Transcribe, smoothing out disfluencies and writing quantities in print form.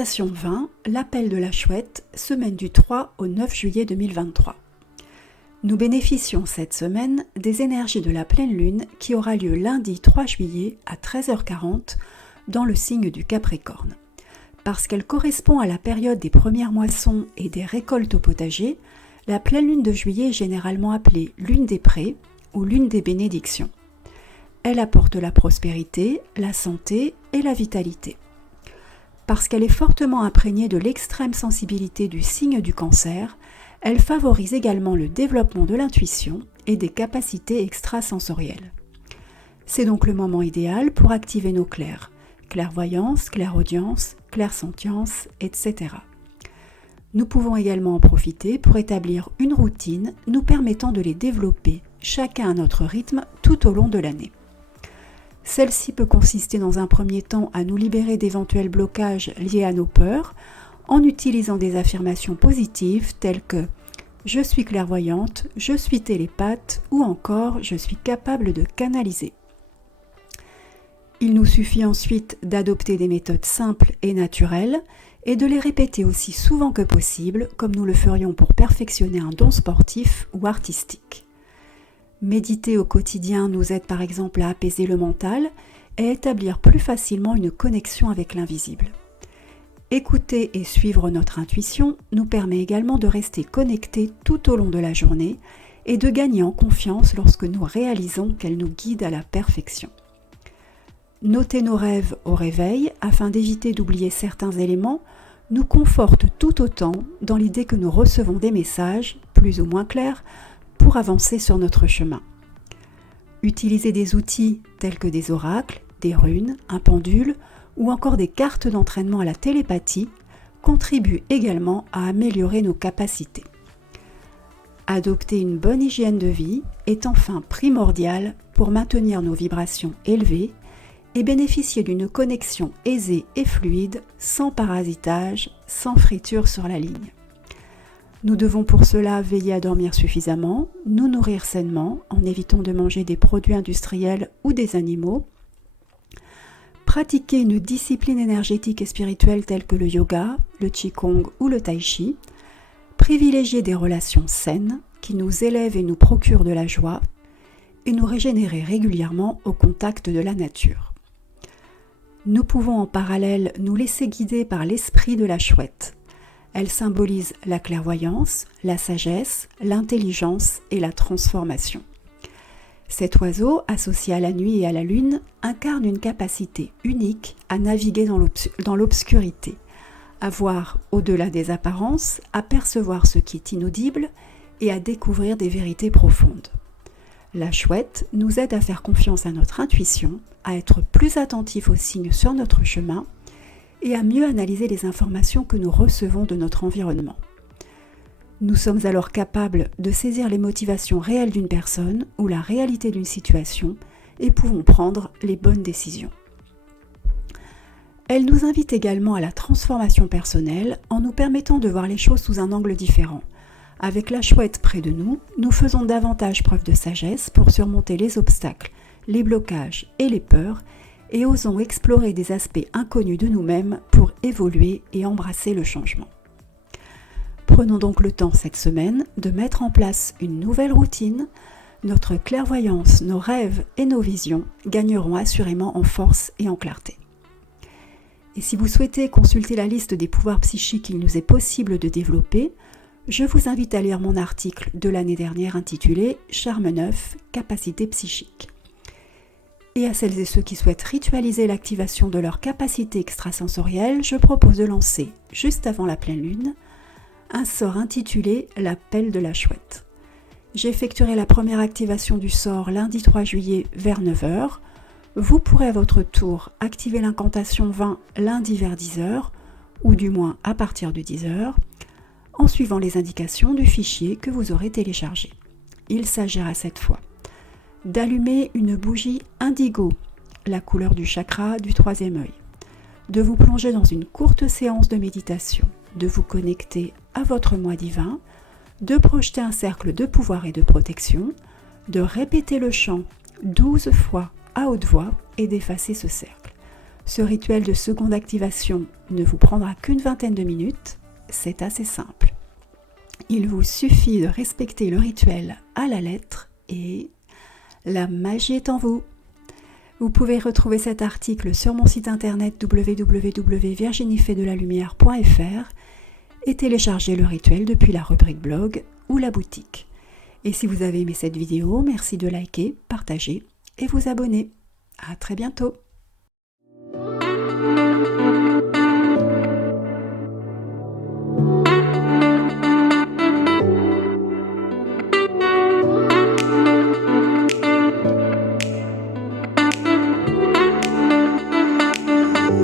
Incantation 20, l'appel de la chouette, semaine du 3 au 9 juillet 2023. Nous bénéficions cette semaine des énergies de la pleine lune qui aura lieu lundi 3 juillet à 13h40 dans le signe du Capricorne. Parce qu'elle correspond à la période des premières moissons et des récoltes au potager, la pleine lune de juillet est généralement appelée lune des prés ou lune des bénédictions. Elle apporte la prospérité, la santé et la vitalité. Parce qu'elle est fortement imprégnée de l'extrême sensibilité du signe du Cancer, elle favorise également le développement de l'intuition et des capacités extrasensorielles. C'est donc le moment idéal pour activer nos clairs, clairvoyance, clairaudience, clairsentience, etc. Nous pouvons également en profiter pour établir une routine nous permettant de les développer, chacun à notre rythme, tout au long de l'année. Celle-ci peut consister dans un premier temps à nous libérer d'éventuels blocages liés à nos peurs en utilisant des affirmations positives telles que « je suis clairvoyante »,« je suis télépathe » ou encore « je suis capable de canaliser ». Il nous suffit ensuite d'adopter des méthodes simples et naturelles et de les répéter aussi souvent que possible comme nous le ferions pour perfectionner un don sportif ou artistique. Méditer au quotidien nous aide par exemple à apaiser le mental et à établir plus facilement une connexion avec l'invisible. Écouter et suivre notre intuition nous permet également de rester connectés tout au long de la journée et de gagner en confiance lorsque nous réalisons qu'elle nous guide à la perfection. Noter nos rêves au réveil afin d'éviter d'oublier certains éléments nous conforte tout autant dans l'idée que nous recevons des messages, plus ou moins clairs, pour avancer sur notre chemin. Utiliser des outils tels que des oracles, des runes, un pendule ou encore des cartes d'entraînement à la télépathie contribue également à améliorer nos capacités. Adopter une bonne hygiène de vie est enfin primordial pour maintenir nos vibrations élevées et bénéficier d'une connexion aisée et fluide, sans parasitage, sans friture sur la ligne. Nous devons pour cela veiller à dormir suffisamment, nous nourrir sainement en évitant de manger des produits industriels ou des animaux, pratiquer une discipline énergétique et spirituelle telle que le yoga, le qigong ou le tai chi, privilégier des relations saines qui nous élèvent et nous procurent de la joie et nous régénérer régulièrement au contact de la nature. Nous pouvons en parallèle nous laisser guider par l'esprit de la chouette. Elle symbolise la clairvoyance, la sagesse, l'intelligence et la transformation. Cet oiseau, associé à la nuit et à la lune, incarne une capacité unique à naviguer dans l'obscurité, à voir au-delà des apparences, à percevoir ce qui est inaudible et à découvrir des vérités profondes. La chouette nous aide à faire confiance à notre intuition, à être plus attentifs aux signes sur notre chemin et à mieux analyser les informations que nous recevons de notre environnement. Nous sommes alors capables de saisir les motivations réelles d'une personne ou la réalité d'une situation et pouvons prendre les bonnes décisions. Elle nous invite également à la transformation personnelle en nous permettant de voir les choses sous un angle différent. Avec la chouette près de nous, nous faisons davantage preuve de sagesse pour surmonter les obstacles, les blocages et les peurs et osons explorer des aspects inconnus de nous-mêmes pour évoluer et embrasser le changement. Prenons donc le temps cette semaine de mettre en place une nouvelle routine. Notre clairvoyance, nos rêves et nos visions gagneront assurément en force et en clarté. Et si vous souhaitez consulter la liste des pouvoirs psychiques qu'il nous est possible de développer, je vous invite à lire mon article de l'année dernière intitulé « Charme neuf, capacité psychique ». Et à celles et ceux qui souhaitent ritualiser l'activation de leurs capacités extrasensorielles, je propose de lancer, juste avant la pleine lune, un sort intitulé « L'appel de la chouette ». J'effectuerai la première activation du sort lundi 3 juillet vers 9h. Vous pourrez à votre tour activer l'incantation 20 lundi vers 10h, ou du moins à partir de 10h, en suivant les indications du fichier que vous aurez téléchargé. Il s'agira cette fois d'allumer une bougie indigo, la couleur du chakra du troisième œil, de vous plonger dans une courte séance de méditation, de vous connecter à votre moi divin, de projeter un cercle de pouvoir et de protection, de répéter le chant 12 fois à haute voix et d'effacer ce cercle. Ce rituel de seconde activation ne vous prendra qu'une vingtaine de minutes, c'est assez simple. Il vous suffit de respecter le rituel à la lettre et la magie est en vous. Vous pouvez retrouver cet article sur mon site internet www.virginiefait-de-la-lumière.fr et télécharger le rituel depuis la rubrique blog ou la boutique. Et si vous avez aimé cette vidéo, merci de liker, partager et vous abonner. À très bientôt.